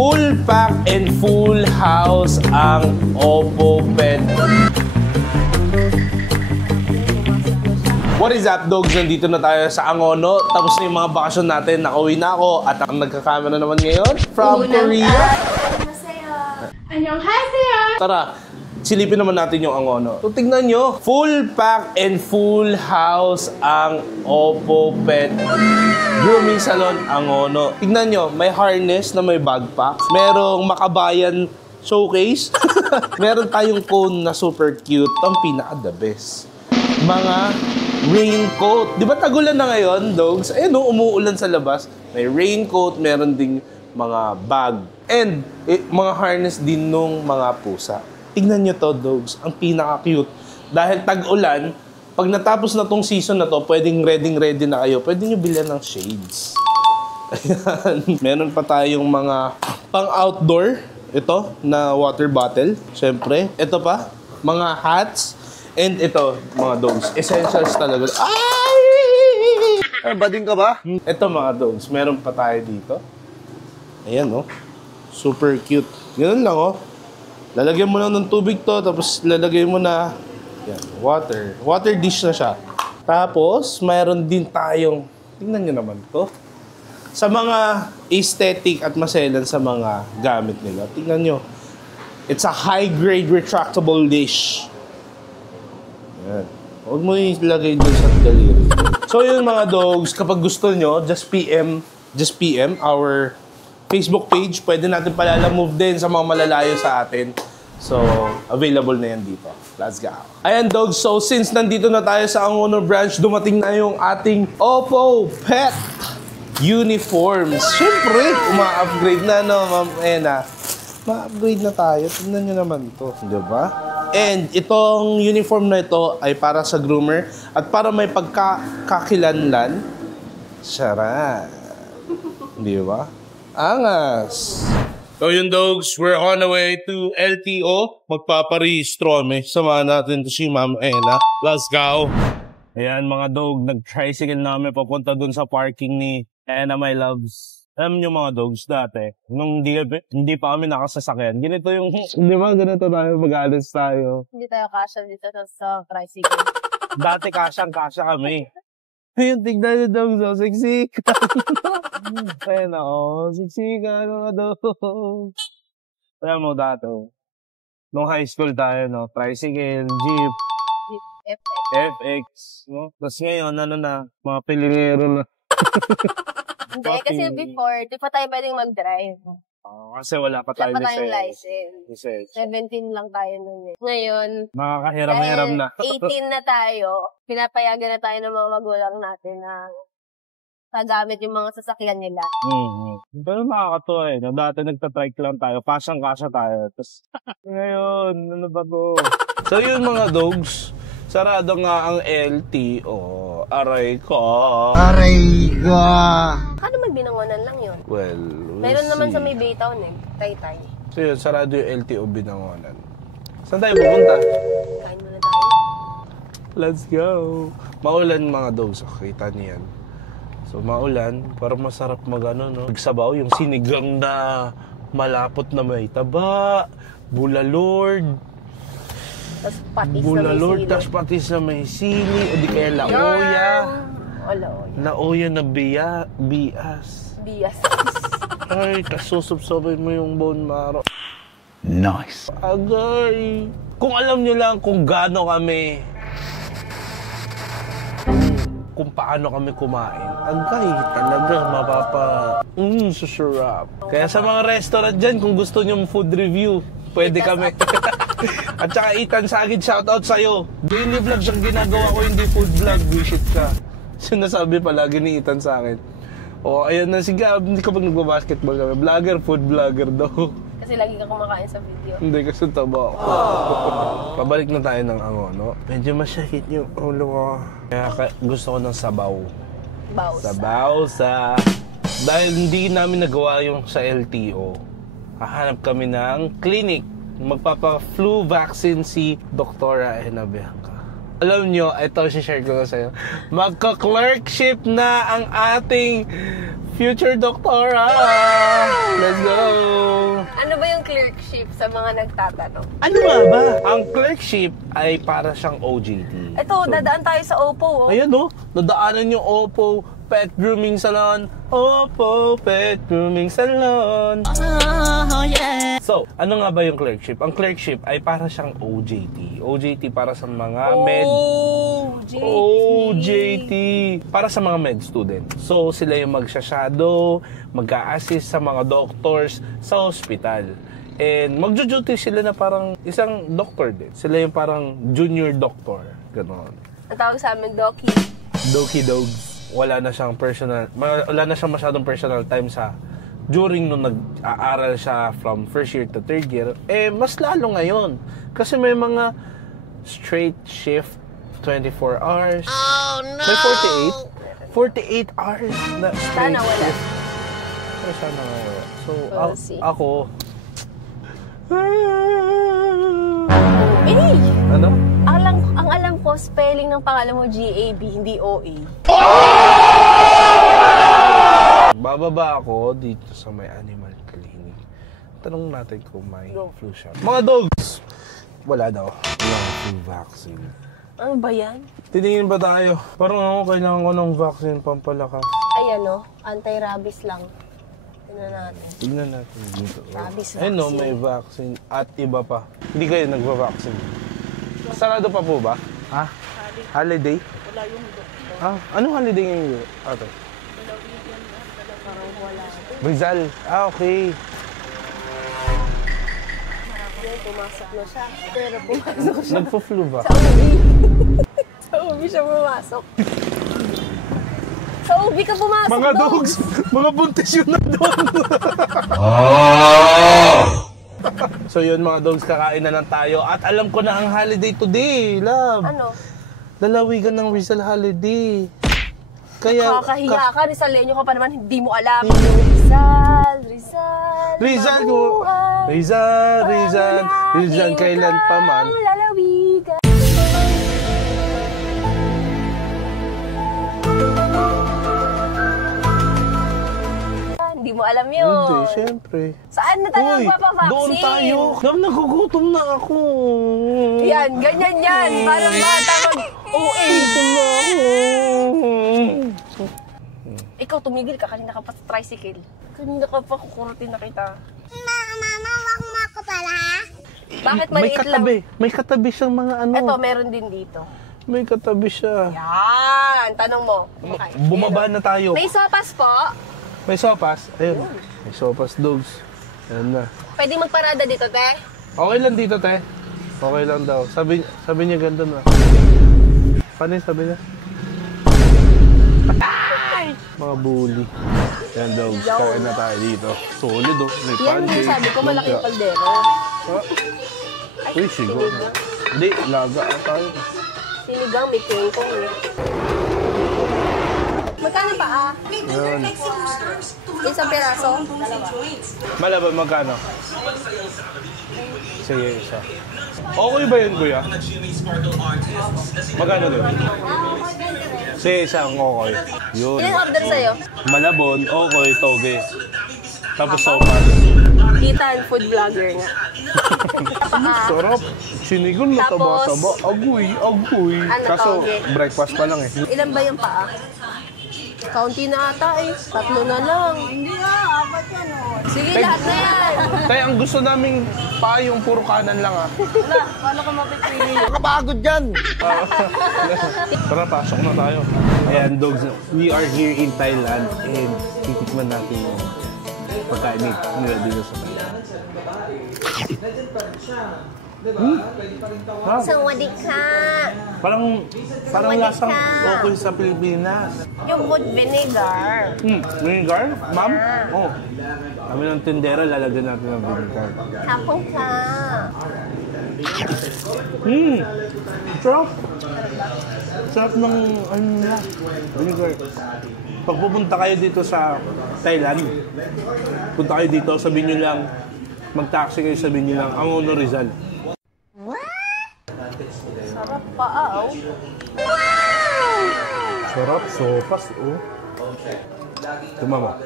Full pack and full house ang Oppo Pet. What is up, dogs? Nandito na tayo sa Angono. Tapos na yung mga bakasyon natin. Nakauwi na ako. At ang nagkakamera naman ngayon from Korea. Annyeonghaseyo! Tara, silipin naman natin yung Angono. So, tignan nyo. Full pack and full house ang Oppo Pet Grooming Salon Angono. Tignan nyo, may harness na may backpack. Merong makabayan showcase. Meron tayong cone na super cute. Ang pinaka-the best. Mga raincoat. Di ba tagulan na ngayon, dogs? Ayun, no, umuulan sa labas. May raincoat, meron ding mga bag. And mga harness din nung mga pusa. Tignan nyo to, dogs. Ang pinaka-cute. Dahil tag-ulan, pag natapos na tong season na to, pwedeng ready na kayo. Pwede nyo bilhan ng shades. Ayan. Meron pa tayong mga pang-outdoor. Ito, na water bottle. Siyempre. Ito pa, mga hats. And ito, mga dogs. Essentials talaga. Ay! Bading ka ba? Ito, mga dogs. Meron pa tayo dito. Ayan, oh. Super cute. Ganun lang, oh. Lalagyan mo lang ng tubig to, tapos lalagay mo na yan, water. Water dish na siya. Tapos, mayroon din tayong, tingnan nyo naman to. Sa mga aesthetic at maselan sa mga gamit nila. Tingnan nyo. It's a high-grade retractable dish. Yan. Huwag mo ilagay dun sa daliri. So yun mga dogs, kapag gusto nyo, just PM our Facebook page. Pwede natin palalamove din sa mga malalayo sa atin. So, available na yan dito. Let's go. Ayan dogs, so since nandito na tayo sa Angono branch, dumating na yung ating Oppo Pet uniforms. Siyempre, uma-upgrade na, no, Ma'am Ena. Ma-upgrade na tayo. Tignan nyo naman ito. Di ba? And itong uniform na ito ay para sa groomer at para may pagkakakilanlan. Sarap. Di ba? Angas. So yun dogs, we're on the way to LTO. Magpaparehistro kami. Samahan natin to si Ma'am Ena. Let's go. Ayan mga dog, nag-tricycle namin papunta dun sa parking ni Ena My Loves. Alam nyo mga dogs, dati, nung hindi pa kami nakasasakyan, ganito yung, di ba, ganito tayo, mag-alis tayo. Hindi tayo kasya dito sa tricycle. Dati kasyang-kasya kami. Ayun, tignan nyo dogs, so siksik. Ayun ako, siksik, mga dogs. Alam mo dati, nung high school tayo, no, tricycle, jeep, FX, no? Tapos ngayon, ano na, mga pilingero na. Hindi, kasi before, di pa tayo pwedeng mag-drive. Kasi wala pa tayong license. 17 lang tayo nun eh. Ngayon, makakahiram-hiram na. 18 na tayo, pinapayagan na tayo ng mga magulang natin na sagamit yung mga sasakyan nila. Pero nakakatuwa eh. Dati nagtatrike lang tayo, kasyang-kasya tayo. Tapos, ngayon, ano ba to? So yun mga dogs, sarado nga ang LTO. Aray ko. Aray ko. Paano magbinangonan lang yun? Well, meron naman sa may Baytown eh. Taytay. So yun, sarado yung LTO Binangonan. Saan tayo pupunta? Kain muna tayo. Let's go. Maulan mga dogs. Kita niyan. So maulan, para masarap magano, no? Magsabaw, yung sinigang na malapot na may taba, bulalord. Tapos patis Bulalord, tas patis na may sili, o di kaya laoya. Laoya na bias. Ay, kasusubsobin mo yung bone marrow. Nice. Agay. Kung alam nyo lang kung gaano kami, kung paano kami kumain, agay, talaga, susarap. Kaya sa mga restaurant dyan, kung gusto nyo food review, pwede kami. At saka Ethan Sagid, shoutout sa'yo. Daily vlog siyang ginagawa ko, hindi food vlog. Visit ka. Sinasabi palagi ni Ethan sa akin. O, ayan na si Gab, hindi kapag nagbabasketball kami. Vlogger, food vlogger daw. Kasi lagi ka kumakain sa video. Hindi, kasi taba ako. Pabalik na tayo ng Angono. Medyo masyakit yung ulo ko. Kaya gusto ko ng sabaw. Sabaw. Dahil hindi namin nagawa yung sa LTO, hahanap kami ng clinic. Magpapa-flu vaccine si Doktora Ena Bianca. Alam nyo, ito share ko sa'yo. Magka-clerkship na ang ating future doktora. Let's go! Ano ba yung clerkship sa mga nagtatanong? Ano nga ba? Ang clerkship ay para siyang OJT. Ito, dadaan tayo sa Oppo, oh. Ayan no, nadaanan yung Oppo Pet Grooming Salon. Oppo Pet Grooming Salon. Oh, yeah. So, ano nga ba yung clerkship? Ang clerkship ay para siyang OJT. OJT para sa mga OJT. Para sa mga med student. So, sila yung magsha-shadow, mag-a-assist sa mga doctors sa hospital. And magjo-duty sila na parang isang doctor din. Sila yung parang junior doctor. Ganon. Ang tawag sa amin, Doki. Doki Dogs. Wala na siyang masyadong personal time sa during nung nag-aaral siya from first year to third year. Mas lalo ngayon. Kasi may mga straight shift 24 hours. Oh, no! May 48 hours na straight Sana wala. shift. Sana wala. So, We'll see. ako... Ano? Ang alam ko, spelling ng pangalan mo G-A-B, hindi O-A. Bababa ako dito sa may animal clinic. Tanong natin kung may flu shot. Mga dogs! Wala daw. Walang flu vaccine. Ano ba yan? Titingin ba tayo? Parang ako kailangan ko ng vaccine pampalakas. Ayan, no? Anti-rabies lang. Tignan natin. Tignan natin dito. Rabies Ayun no, vaccine. may vaccine at iba pa. Hindi kayo nagva-vaccine. Sarado pa po ba? Ha? Holiday? Wala yung doktor. Ah, anong holiday ngayon? Ate? Parang wala. Rizal. Ah, okay. Pumasok na siya. Pero pumasok siya. Nagpo-flu ba? Sa ubi. Sa ubi siya pumasok. Sa ubi ka pumasok, Mga dogs! Mga buntis yun na doon! So yun mga dogs, kakain na lang tayo. At alam ko na ang holiday today, love. Ano? Lalawigan ng Rizal holiday. Kaya... Kakahiya ka, Rizaleño ka pa naman, hindi mo alam. Rizal, Rizal ko! Rizal, kailan pa man. Lalawigan. Hindi mo alam yun. Hindi, syempre. Saan na tayo magpapavaccine? Doon tayo. Love, nagugutom na ako. Yan, ganyan yan. Parang bata mag-OA. Gutom na ako. Ikaw, tumigil ka. Kanina ka pa sa tricycle. Kanina ka pa, kukurutin na kita. Mama, wag mo ako pala. Bakit May maliit lang? katabi. May katabi siyang mga ano. Eto, meron din dito. May katabi siya. Yan, tanong mo. Okay. Bumaba na tayo. May sopas po. May sopas. Ayun. May sopas dogs. Ayan na. Pwede magparada dito, te. Okay lang dito, te. Okay lang daw. Sabi niya ganda na. Paano yung sabi niya? Mga bully. Ayan dogs. Kain na tayo dito. Solid oh. May Yan pancake. yung sabi ko, malaking lumpia. kaldero. Uy, sigo. Hindi, laga tayo. Sinigang, may kengkong. Magkano pa ah? Ayan. Isang piraso? Malaban, magkano? Sige, isa. Okay ba yun, kuya? Magkano doon? Sige, isang okay. Yun. Ilan order sa'yo? Malabon, okay, toge. Tapos sopas. Ethan, food vlogger nga. Sarap. Sinigon na Tapos, taba-taba. Agoy. Ano, Kaso, toge? breakfast pa lang eh. Ilan ba yung paa? Kaunti na ata eh. 3 na lang. Hindi ah, apat yan oh. Sige, lahat na yan. Kaya ang gusto naming pa yung puro kanan lang ah. Wala, paano ka mapipili? Nakapagod dyan! Tara, pasok na tayo. Ayan, dogs. We are here in Thailand and titikman natin yung pagkain nila dito sa Thailand. Sawadee ka. Parang lasang ka. okay sa Pilipinas. Yung good vinegar. Vinegar? Ma'am? Oh. Kami ng tindera, lalagyan natin ng vinegar. Tapong ka. Sarap. Sarap ng ano nila, vinegar. Pag pupunta kayo dito sa Thailand, punta kayo dito, sabihin nyo lang, mag-taxi kayo, sabihin nyo lang, Angono Rizal. Sarap pa, oh. Sarap, sopas, oh. Tumama.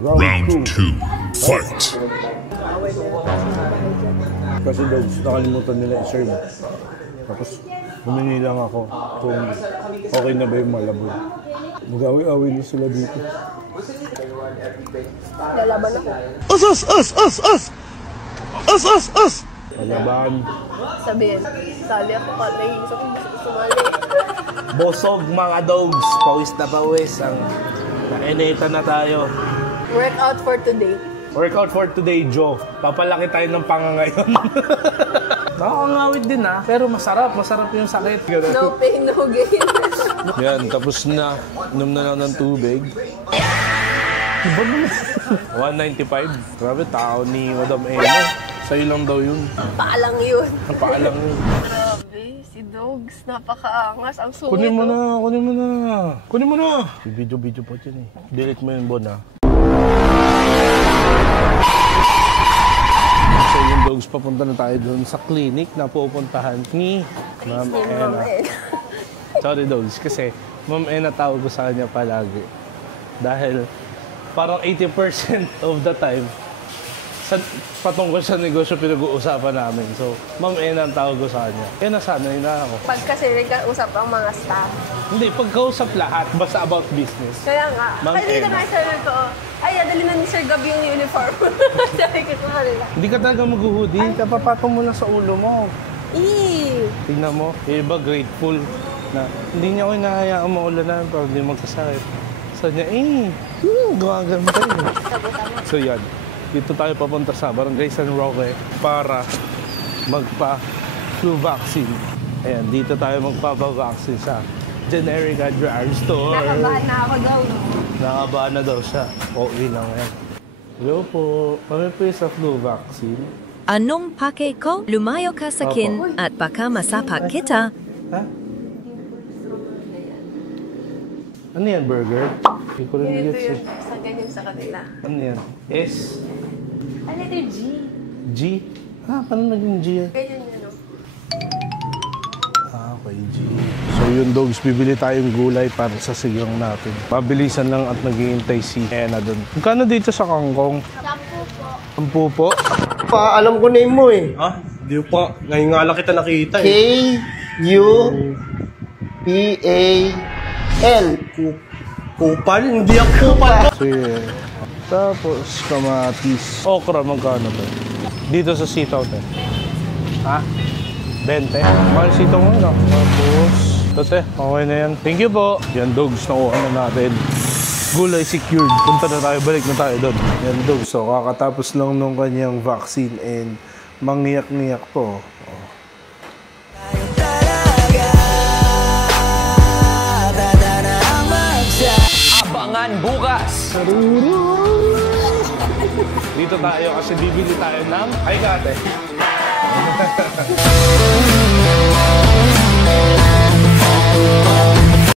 Round 2. Fight. Kasi dogs, nakalimutan nila i-serve. Tapos, humingi lang ako kung okay na ba yung malabon. Mag-awi-awi na sila dito. Lalaban ako. Palaban. Sabihin, sali ako pa. Naiinis ako, gusto ko sumali. Bosog mga dogs. Pawis na pawis. Na-eneta na tayo. Workout for today. Workout for today, Joe. Papalaki tayo ng panga ngayon. Nakakangawit din pero masarap. Masarap yung sakit. No pain, no gain. Yan, tapos na. Inom na lang ng tubig. Iba naman. 195. Grabe, tao ni Madam Emma. Sa'yo lang daw yun. Paalang yun. Paalang yun. Grabe, si Dogs. Napakaangas. Ang sungit. Kunin mo na, kunin mo na. Kunin mo na. Video pa dyan Delete mo yung bon So yung dogs, papunta na tayo doon sa clinic na pupuntahan ni Ma'am Ena. Sorry dogs, kasi Ma'am Ena tawag ko sa kanya palagi. Dahil parang 80% of the time, patungkol sa negosyo pinag-uusapan namin. So, Ma'am Ena ang tawag ko sa kanya. Kaya nasanay na ako. Pag kasi nag-usap ang mga staff. Hindi, pagkausap lahat, basta about business. Kaya nga. Ma'am Kaya dito Ena. nga sabi ko, ay, dali na ni Sir Gabi yung uniform. Sabi ko sa kanila. Hindi ka talaga mag-hoodie, kapapatong mo lang sa ulo mo. Tingnan mo, yung iba grateful na hindi niya ako inahayaang maulanan para hindi magkasakit. So niya, gumaganda tayo. So yan, dito tayo papunta sa Barangay San Roque para magpa-flu vaccine. Ayan, dito tayo magpapa-vaccine sa Generica Drugstore. Nakabahan na ako daw. Nakabahan na daw siya. Okay lang yan. Hello po, kami po sa flu vaccine. Anong pake ko? Lumayo ka sa kin at baka masapak kita. Ha? Ano yan, burger? Hindi ko rin Ito gets yung sa ganyan sa kanila. Ano yan? S? Ah, letter G. G? Paano naging G yan? Ganyan yun, no? Okay, G. So yun dogs, bibili tayong gulay para sa sigang natin. Pabilisan lang at naghihintay si Ena doon. Magkano dito sa kangkong? 10 po. Alam ko name mo eh. Ha? Di pa. Ngayon nga lang kita nakita K-U-P-A-L. Kupal? Hindi ako kupal. So yeah. Tapos kamatis. Okra, magkano ba? Dito sa sitaw te. Ha? 20? Mahal sitaw mo na. Tapos, ito te, okay na yan. Thank you po. Yan dogs, nakuha na natin. Gulay secured. Punta na tayo, balik na tayo doon. Yan dogs. So, kakatapos lang nung kanyang vaccine and manghiyak-ngiyak po. Abangan bukas! Dito tayo kasi bibili tayo ng ay kate.